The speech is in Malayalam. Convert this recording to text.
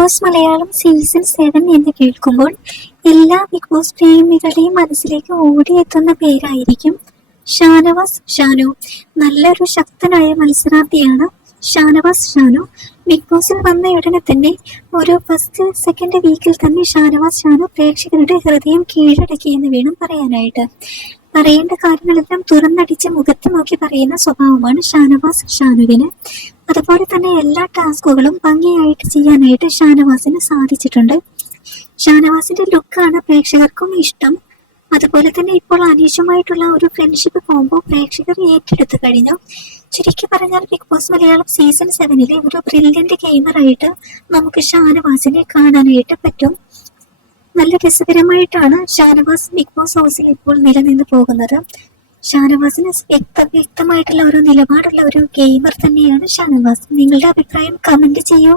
ബോസ് മലയാളം സീസൺ സെവൻ എന്ന് കേൾക്കുമ്പോൾ എല്ലാ ബിഗ് ബോസ് പ്രേമികളുടെയും മനസ്സിലേക്ക് ഓടിയെത്തുന്ന പേരായിരിക്കും ഷാനവാസ് ഷാനു. നല്ലൊരു ശക്തനായ മത്സരാർത്ഥിയാണ് ഷാനവാസ് ഷാനു. ബിഗ് ബോസിൽ വന്ന ഉടനെ തന്നെ ഒരു ഫസ്റ്റ് സെക്കൻഡ് വീക്കിൽ തന്നെ ഷാനവാസ് ഷാനു പ്രേക്ഷകരുടെ ഹൃദയം കീഴടക്കി എന്ന് വേണം പറയാനായിട്ട്. പറയേണ്ട കാര്യങ്ങളെല്ലാം തുറന്നടിച്ച് മുഖത്ത് നോക്കി പറയുന്ന സ്വഭാവമാണ് ഷാനവാസ് ഷാനുവിന്. അതുപോലെ തന്നെ എല്ലാ ടാസ്കുകളും ഭംഗിയായിട്ട് ചെയ്യാനായിട്ട് ഷാനവാസിന് സാധിച്ചിട്ടുണ്ട്. ഷാനവാസിന്റെ ലുക്കാണ് പ്രേക്ഷകർക്കും ഇഷ്ടം. അതുപോലെ തന്നെ ഇപ്പോൾ അനീഷുമായിട്ടുള്ള ഒരു ഫ്രണ്ട്ഷിപ്പ് കോംബോ പ്രേക്ഷകർ ഏറ്റെടുത്തു കഴിഞ്ഞു. ചുരുക്കി പറഞ്ഞാൽ ബിഗ് ബോസ് മലയാളം സീസൺ സെവനിലെ ഒരു ബ്രില്യന്റ് ഗെയിമറായിട്ട് നമുക്ക് ഷാനവാസിനെ കാണാനായിട്ട് പറ്റും. നല്ല രസകരമായിട്ടാണ് ഷാനവാസ് ബിഗ് ബോസ് ഹൗസിൽ ഇപ്പോൾ നിലനിന്ന് പോകുന്നത്. ഷാനവാസിന് വ്യക്ത വ്യക്തമായിട്ടുള്ള ഒരു നിലപാടുള്ള ഒരു ഗെയിമർ തന്നെയാണ് ഷാനവാസ്. നിങ്ങളുടെ അഭിപ്രായം കമന്റ് ചെയ്യൂ.